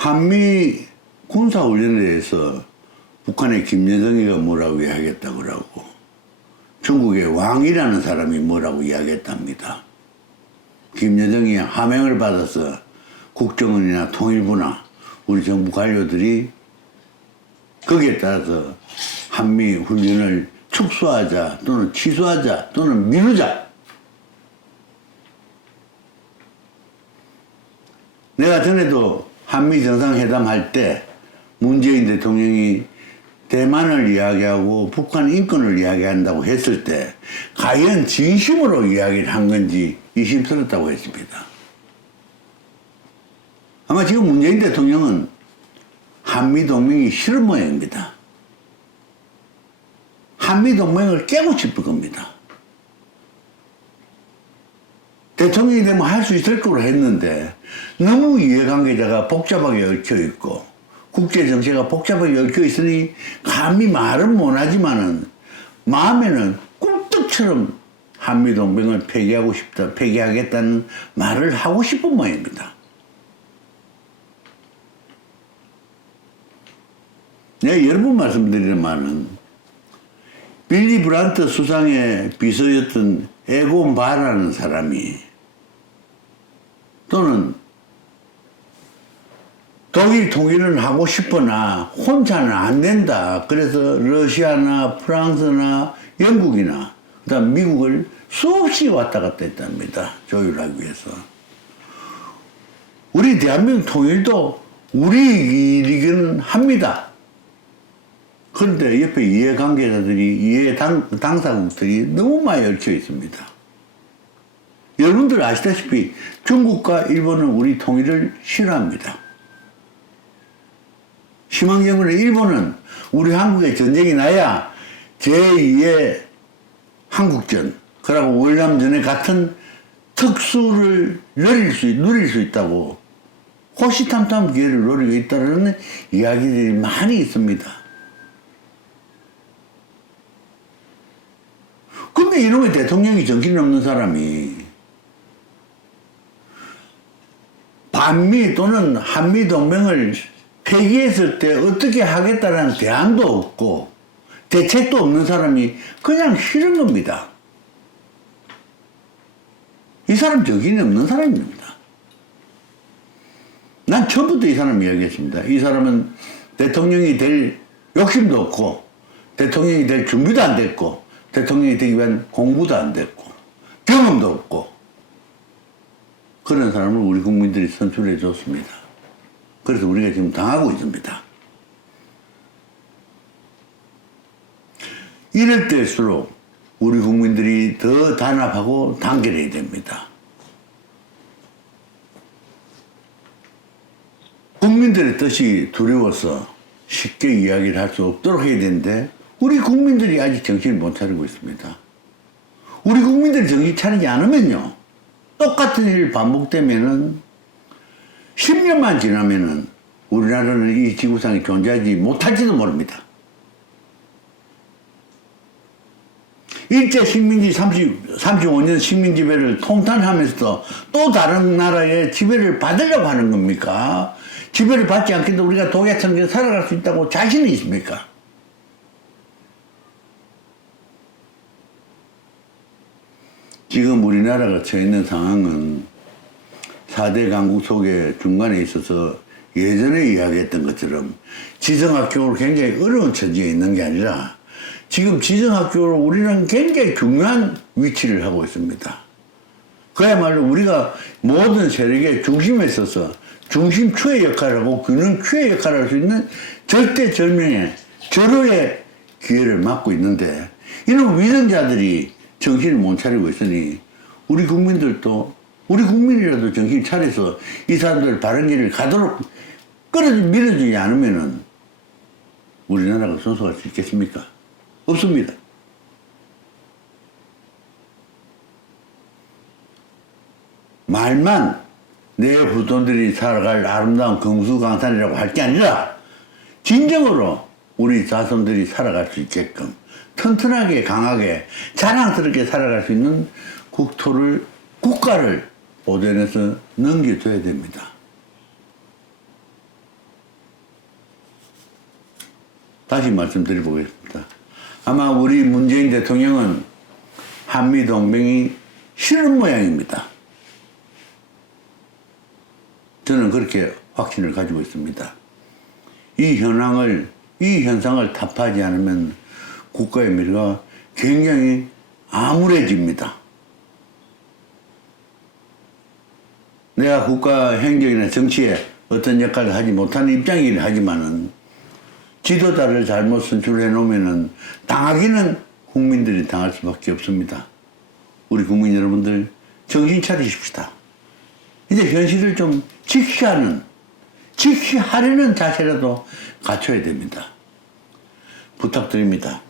한미 군사훈련에 대해서 북한의 김여정이가 뭐라고 이야기했다고 그러고 중국의 왕이라는 사람이 뭐라고 이야기했답니다. 김여정이 하명을 받아서 국정원이나 통일부나 우리 정부 관료들이 거기에 따라서 한미 훈련을 축소하자 또는 취소하자 또는 미루자. 내가 전에도 한미 정상회담 할 때 문재인 대통령이 대만을 이야기하고 북한 인권을 이야기한다고 했을 때 과연 진심으로 이야기를 한 건지 의심스럽다고 했습니다. 아마 지금 문재인 대통령은 한미동맹이 싫은 모양입니다. 한미동맹을 깨고 싶을 겁니다. 대통령이 되면 할 수 있을 거로 했는데 너무 이해관계자가 복잡하게 얽혀있고 국제정세가 복잡하게 얽혀있으니 감히 말은 못하지만은 마음에는 꿈떡처럼 한미동맹을 폐기하고 싶다, 폐기하겠다는 말을 하고 싶은 모양입니다. 내가 여러 번 말씀드리지만은 빌리 브란트 수상의 비서였던 에곤 바라는 사람이 또는 독일 통일은 하고 싶으나 혼자는 안 된다. 그래서 러시아나 프랑스나 영국이나 그다음 미국을 수없이 왔다 갔다 했답니다. 조율하기 위해서. 우리 대한민국 통일도 우리 일이기는 합니다. 그런데 옆에 이해 당사국들이 너무 많이 얽혀 있습니다. 여러분들 아시다시피 중국과 일본은 우리 통일을 싫어합니다. 심한 경우는 일본은 우리 한국에 전쟁이 나야 제2의 한국전, 그리고 월남전에 같은 특수를 누릴 수 있다고 호시탐탐 기회를 노리고 있다는 이야기들이 많이 있습니다. 근데 이놈의 대통령이 정신 없는 사람이 반미 또는 한미 동맹을 폐기했을 때 어떻게 하겠다는 대안도 없고 대책도 없는 사람이 그냥 싫은 겁니다. 이 사람 정신이 없는 사람입니다. 난 처음부터 이 사람 이야기했습니다. 이 사람은 대통령이 될 욕심도 없고 대통령이 될 준비도 안 됐고 대통령이 되기 위한 공부도 안 됐고 경험도 없고 그런 사람을 우리 국민들이 선출해 줬습니다. 그래서 우리가 지금 당하고 있습니다. 이럴 때일수록 우리 국민들이 더 단합하고 단결해야 됩니다. 국민들의 뜻이 두려워서 쉽게 이야기를 할 수 없도록 해야 되는데 우리 국민들이 아직 정신을 못 차리고 있습니다. 우리 국민들이 정신 차리지 않으면요, 똑같은 일이 반복되면은 10년만 지나면은 우리나라는 이 지구상에 존재하지 못할지도 모릅니다. 일제 식민지 35년 식민 지배를 통탄하면서도 또 다른 나라의 지배를 받으려고 하는 겁니까? 지배를 받지 않겠도 우리가 독야천국에 살아갈 수 있다고 자신이 있습니까? 지금 우리나라가 처해 있는 상황은 4대 강국 속에 중간에 있어서 예전에 이야기했던 것처럼 지정학적으로 굉장히 어려운 처지에 있는 게 아니라 지금 지정학적으로 우리는 굉장히 중요한 위치를 하고 있습니다. 그야말로 우리가 모든 세력의 중심에 있어서 중심추의 역할을 하고 균형추의 역할을 할 수 있는 절대절명의 절호의 기회를 맡고 있는데 이런 위선자들이 정신을 못 차리고 있으니 우리 국민들도 우리 국민이라도 정신 차려서 이 사람들 바른 길을 가도록 밀어주지 않으면은 우리나라가 성숙할 수 있겠습니까? 없습니다. 말만 내 후손들이 살아갈 아름다운 금수강산이라고 할 게 아니라 진정으로 우리 자손들이 살아갈 수 있게끔 튼튼하게 강하게 자랑스럽게 살아갈 수 있는 국가를 보존해서 넘겨줘야 됩니다. 다시 말씀드려보겠습니다. 아마 우리 문재인 대통령은 한미동맹이 싫은 모양입니다. 저는 그렇게 확신을 가지고 있습니다. 이 현상을 타파하지 않으면 국가의 미래가 굉장히 암울해집니다. 내가 국가 행정이나 정치에 어떤 역할을 하지 못하는 입장이긴 하지만은 지도자를 잘못 선출해 놓으면은 당하기는 국민들이 당할 수밖에 없습니다. 우리 국민 여러분들 정신 차리십시다. 이제 현실을 좀 직시하려는 자세라도 갖춰야 됩니다. 부탁드립니다.